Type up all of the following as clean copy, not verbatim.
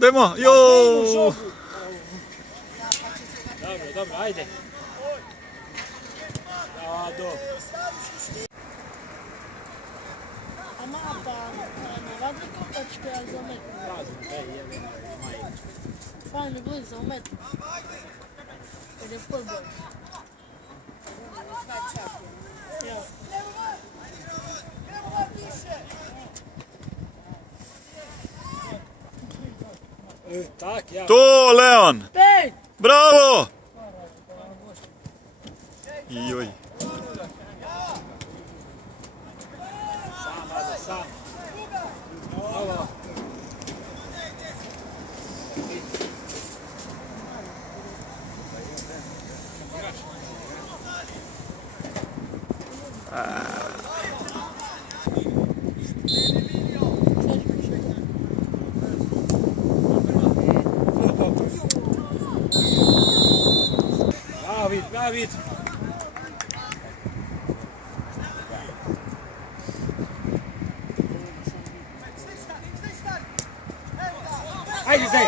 Dajmo, joooo! Dobro, dobro, ajde. Rado. A mapa ne vadi kopačke, a za metu. Rado, jebe, majke. Fajn je blizu u metu. Kad je fudbal. Ja. Tak, ja. To, Leon! Pej! Bravo! Joj. Sam, Rado, sam. Ovo. Bravo, vid. Ajde, zdaj.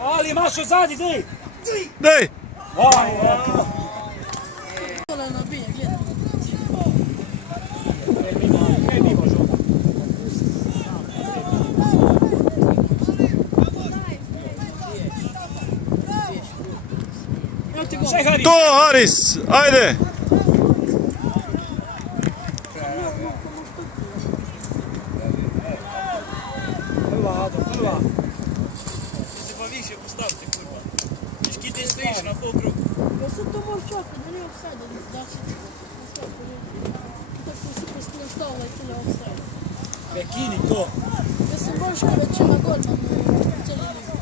Ali, Mašo, zadi, dej. Daj! Kola nabija, gledaj. Mimo žoga. Še, Haris. To, Haris! Ajde! Prva, Ado, prva. Se pa više postavite, kurva. Viš ki ti stojiš na pokrugu. Ja sad to možeš čakati, da nije offside, da se tako si prestavila i tyle offside. Pekini to. Ja sam Boško već na golman u cijeli ligu.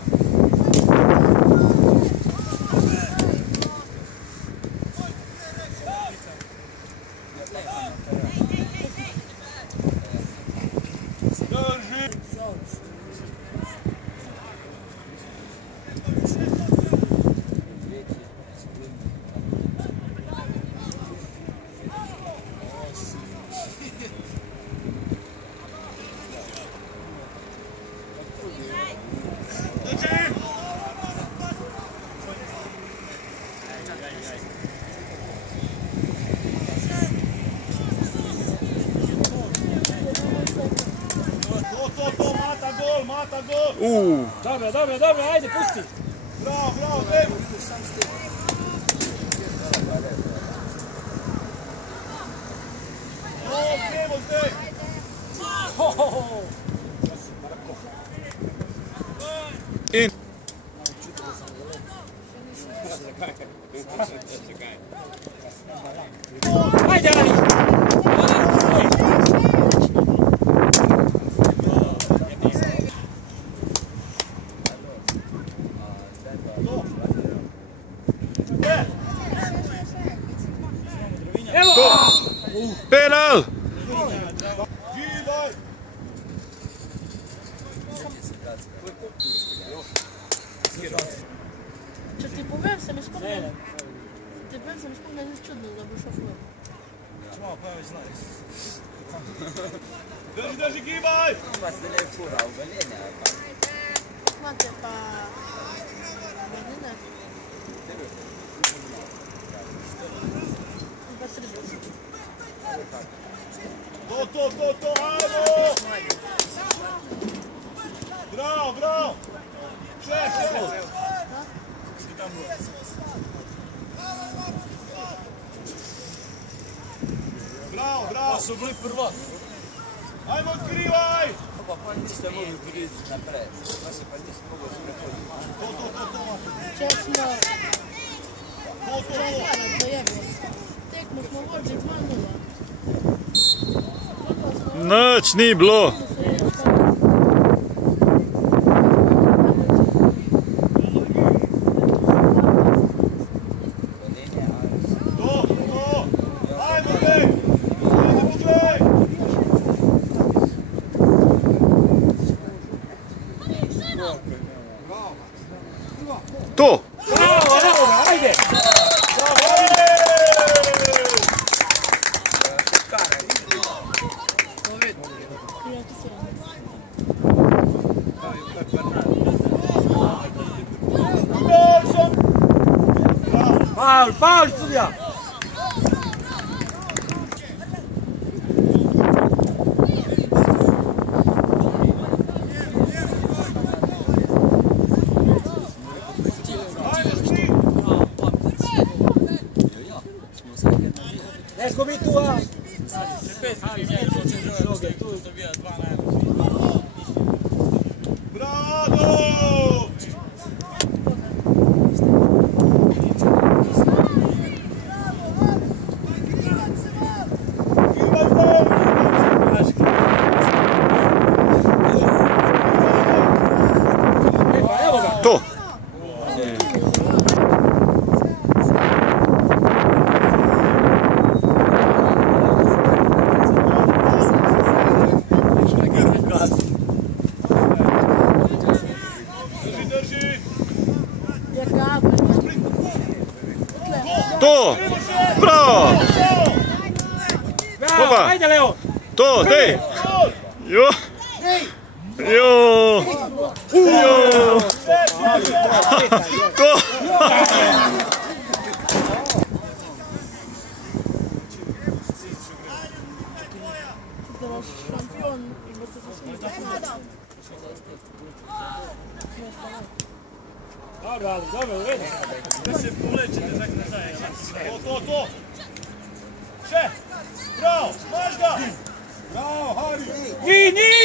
Mata gol! Dobro, ajde, pusti. Bravo, Bebo! Bebo, zdaj! In. Ajde, Ali! Penal! Gibaj! Če ti povem, se mi spomnim. Ti povem, se mi spomnim, da je čudno, da bo šel ful. Čuva, pa je znaj. Drži, gibaj! Ma se ne fura, ugaljenja. Znate pa... Medine? Pa 30. To, ajmo! Bravo! Še! Bravo! Pa su bili prva. Ajmo, odkrivaj! Pa niste mogli prilići napred. Pa niste mogli prehoditi. Česno... Čekala, dojebno. Tekmo smo vođi 2-0. Nič ni bilo. Ajmo, zdaj! Ajde, poglej! To! Bravo, ajde! Faul, faul sudija! Neko mi tu, a? Bravo! Evo ga! To. To. Bravo. Bravo, Opa. ajde Leo! To, dej. Jo. Jo. Jo. To. Teraz szampion i bo to są Dobro, ali dobro, u redu. Da se poleče, da tak ne daje. To! Še! Bravo! Maš ga! Bravo, Hari! Vini!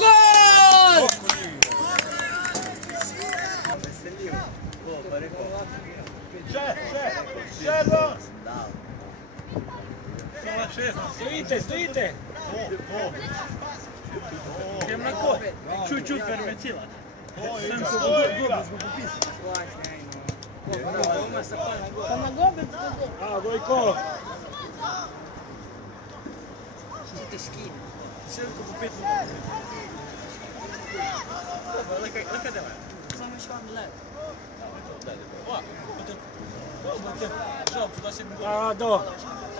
Gol! Še dva! Stojite! Idem na ko? Čuj, fermentila. Pa na gobec do A, Gojko! Leka dela. A, do!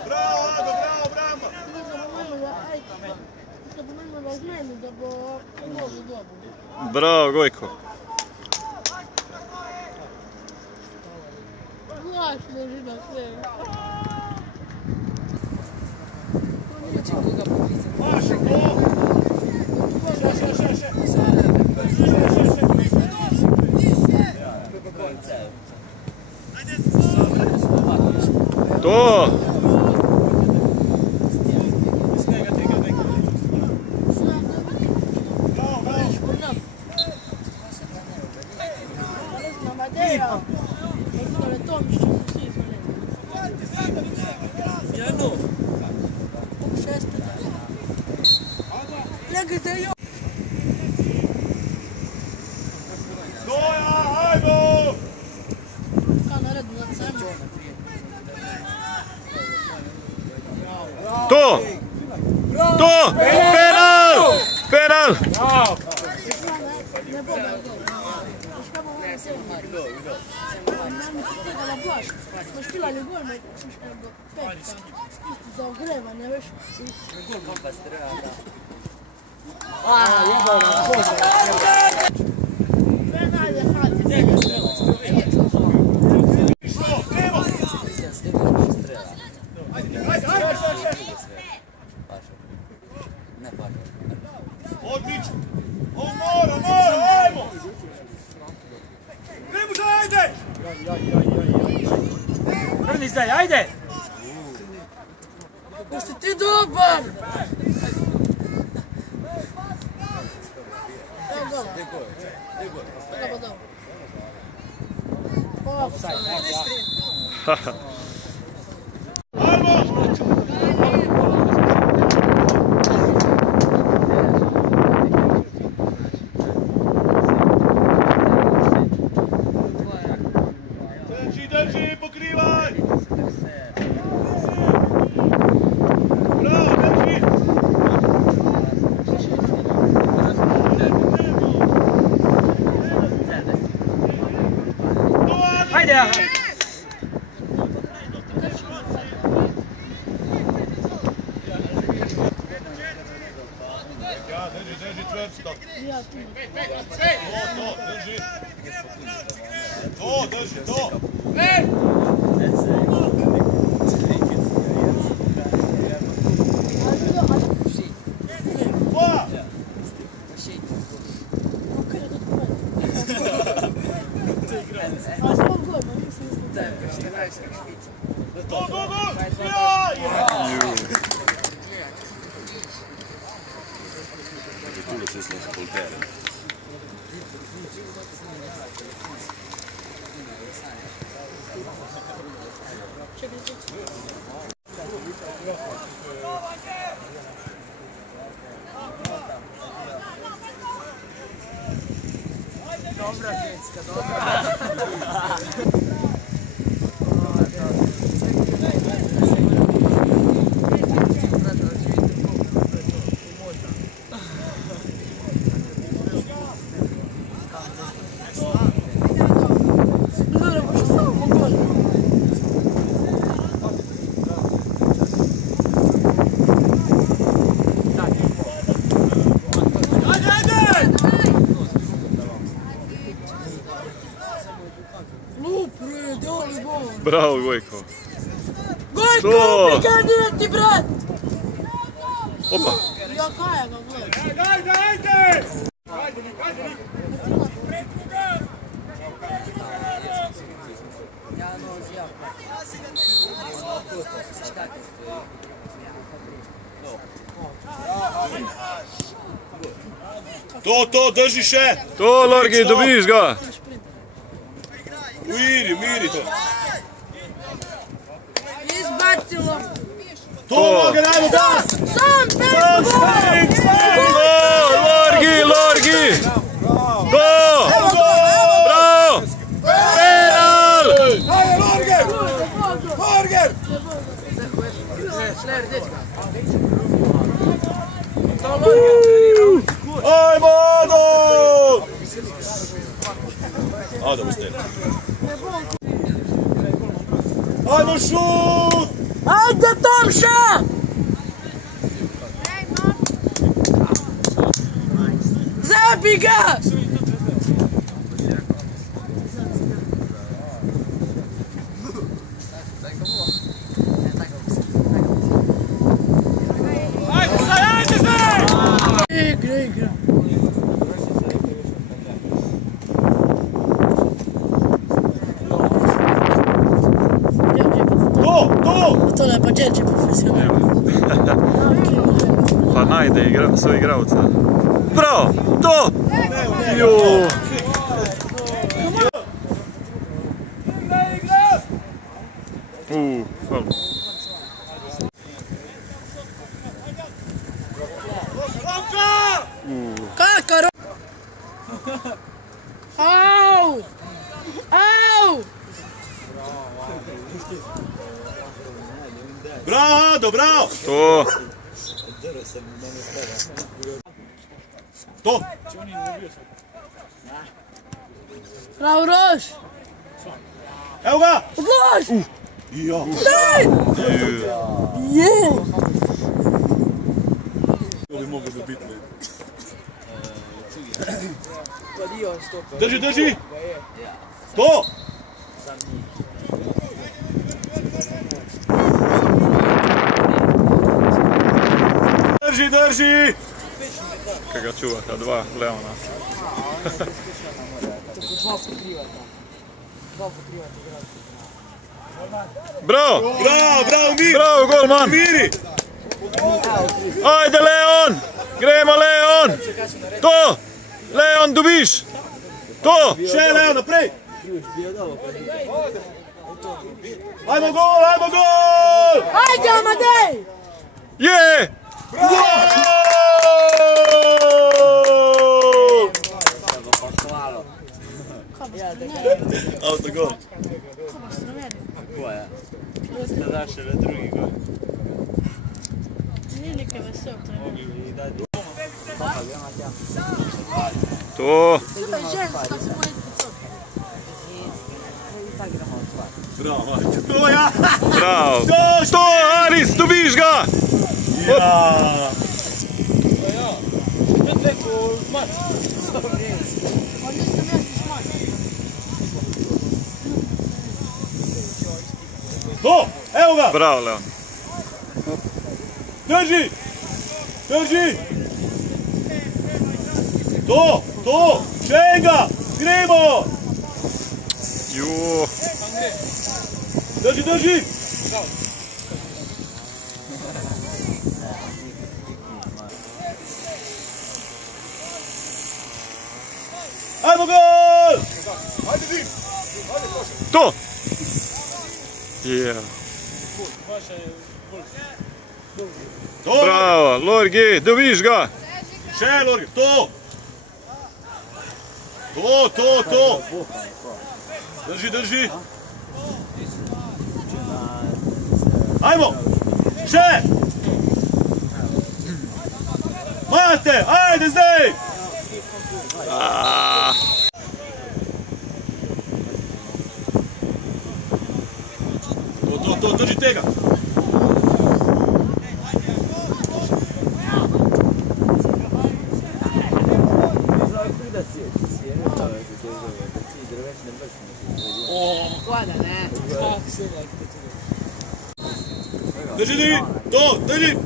Bravo! Să punem la zmeni, da bo głowy dobu. Bravo, Gojko. Właśnie, żywa krew. To. Na Madeira. Ale to mi się Janu. Stoja, hajmo! To. To. Penal. Penal. Bravo! Ne bome gol. Škamo ovo se nam tega na plaž. Smo špilali gol, me smo špilali do petka. Za ogrevanje, veš. Penal je hadi. Odlično! On mora, hajmo! Krimuš, ajde! Vrni zdaj, ajde! Jesi ti dobar? Evo gola. Evo ga dobro. Offside. Drži, pokrivaj! Bravo, drži! Ajde! Ja, drži čvrsto. Ja ti To, drži, to! Dobra, dziecka, dobra. Bravo, Gojko. Gojko, prikadi ti, brat! Opa. Ja kaja ga gledam. Ajde! To, drži še! To, Lorgi, dobiš ga. Miri to! Izbacilo. To, noge, najmo gas! Sam, Lorgi! To! Bravo! Penal! Ajde, Lorger! Ajmo, Ado! Ado, ustaje. Ajmo, šut! Ajde, Tomša! Zabi ga! Igra. To ne, pa djeđe profesionalno. Pa najde svoj igrauca. Bravo! To! Jo! Faul. Kakaro! Au! Au! Bravo, Ado, bravo! To! To! Bravo, Roš! Evo ga! Odlož! Ja! Daj! Je! To bi moglo biti. Drži! To! Drži! Kaj ga čuvata, dva Leona. Bravo! Miri! Bravo, golman! Miri! Ajde, Leon! Gremo, Leon! To! Leon, dobiš! To! Še, Leo, naprej! Ajmo gol! Ajde, Amadej! Je! Autogol. Koja? Ste daš na drugi gol. Nije neka vesel trener. To! Sada je ženska svoje kucok. Bravo, to ja! Bravo! To, Aris, dobiš ga! Ja! Rekao, Mac. Ovdje se mjestiš manje. To! Evo ga! Bravo, Leon. Drži! Drži! To! To! Šenga! Gremo! Ju. Drži, drži! Ajmo gol! To! Yeah. Bravo, Lorgi, dobiš ga! Še, Lorgi, to! To! Drži, drži! Ajmo! Še! Mate, ajde zdaj! To, drži tega! Drži! To, drži!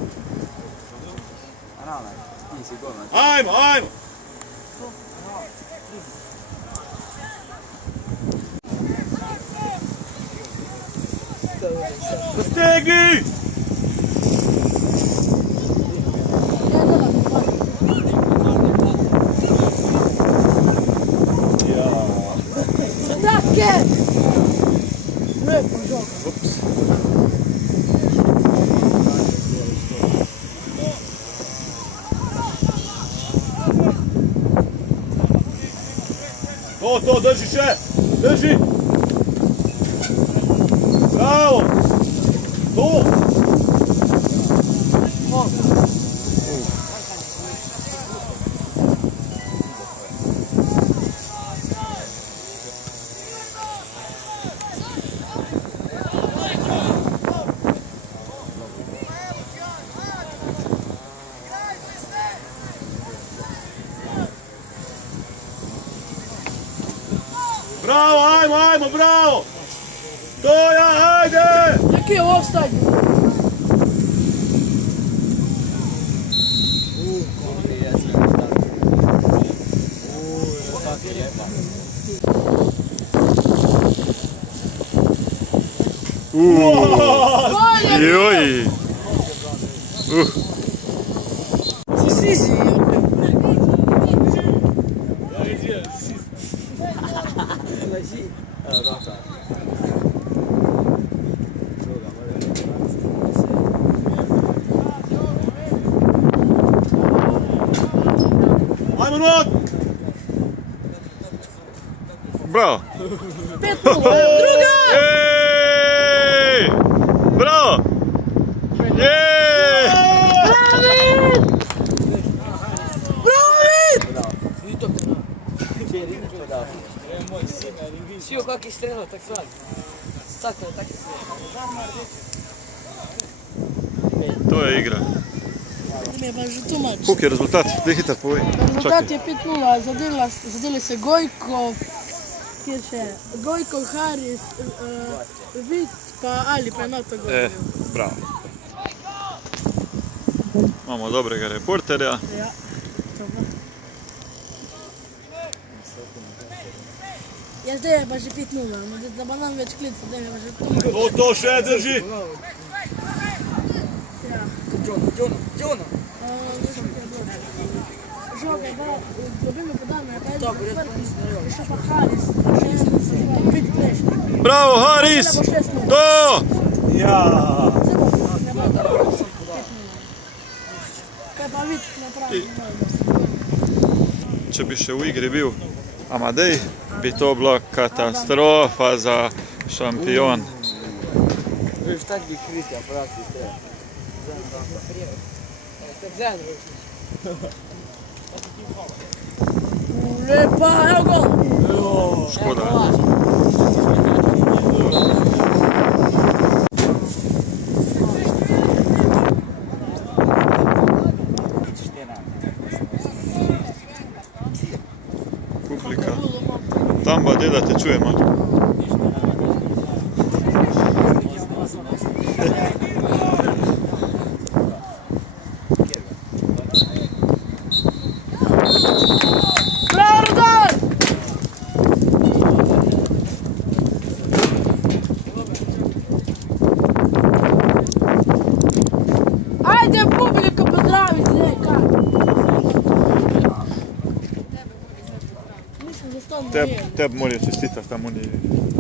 Ajmo, ajmo! Stegni! Sadake! Lepo žoga. To, drži še! Drži! Bravo! To! Bravo, ajmo, bravo! Toja, ajde! Neki je offside. Joj! Sisi. Ajmo not! Bravo! 5-0. Druga! Jej! Bravo! Jej! Bravit! Sio kakvi strelao, tak sad. Tako, tako. To je igra. Mi je baš tumač. Koliko je rezultat? Gdje hitar povej? Rezultat je 5-0, zadeli se Gojko, Gojko, Haris, Vit pa Ali pa Nato gol. Bravo. Imamo dobrega reporterja. Ja, dobro. Ja, zdaj je pa že 5-0, da pa nam več klica, da je pa že tumač. To še drži! Ja. Džono. Žoga, da dobimo podane, pa je še pa Haris, Vit Plešnik. Bravo, Haris! To! Ja! Kaj pa Vit napravi? Če bi še v igri bil Amadej, bi to bila katastrofa za šampion. Veš, tak bi Kristija pravi strela. Tak zajedno. Lepa, evo gol! Škoda. publika. Tamba, gdje da te čujemo? Bravo, Rozan! Ajde, publika, pozdravi Zeka! Mislim da stvarno je. Teb moram čestitati, tamo nije.